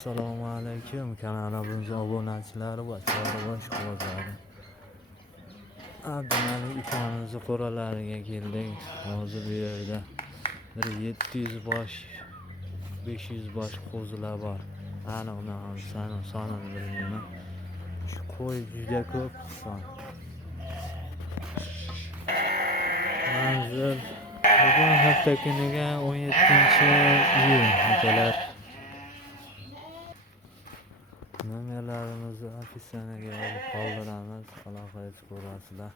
Assalomu alaykum kanalimiz obunachilari va chorvash qozlari. Abdumalik ukamizni qo'ralariga keldik. Hozir bu yerda 700 bosh, 500 bosh qo'zilar bor. Aniq sonini bilmayman. Shu qo'y juda ko'p son. Manzil bugun hafta kuniga 17-iyun akalar. Nomerlarimizni afishaga olib qoldiramiz. Aloqaga ko'rasizlar.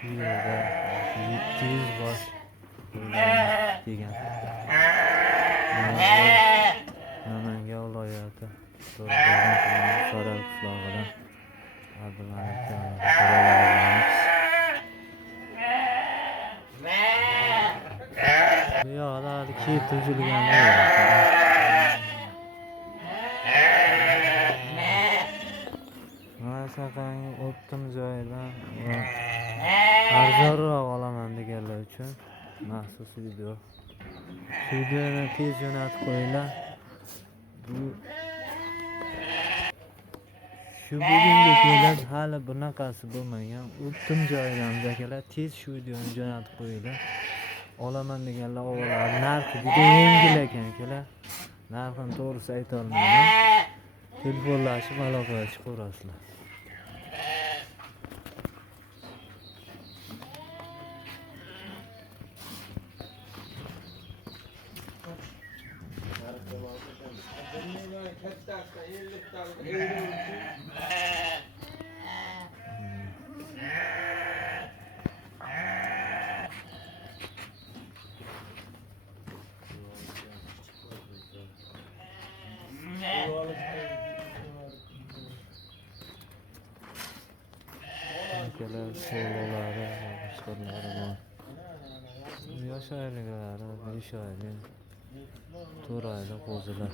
Bu yerda 700 bosh degan. Namangan viloyati To'raqo'rg'on tumani So'ral qishlog'idan Abdumalik qo'ralariga. Bu yoqlar kiyib tuzilgan. Shaqangi o'tdim joyidan arzonroq olaman deganlar uchun maxsus video. Videoni tez jo'natib qo'yinglar. Shu bugunga kelib hali bunaqasi bo'lmagan. O'tdim joyidan akalar tez shu videoni jo'natib qo'yinglar. Olaman deganlar ovolar. Narxi juda yengil ekan akalar. Narxini to'g'risi ayta olmayman. Telefonlashib aloqaga chiqaverasizlar. Akalar so'lolari, boshqalari bor. Yosh oyliklari 5 oylik, 4 oylik qo'zilar.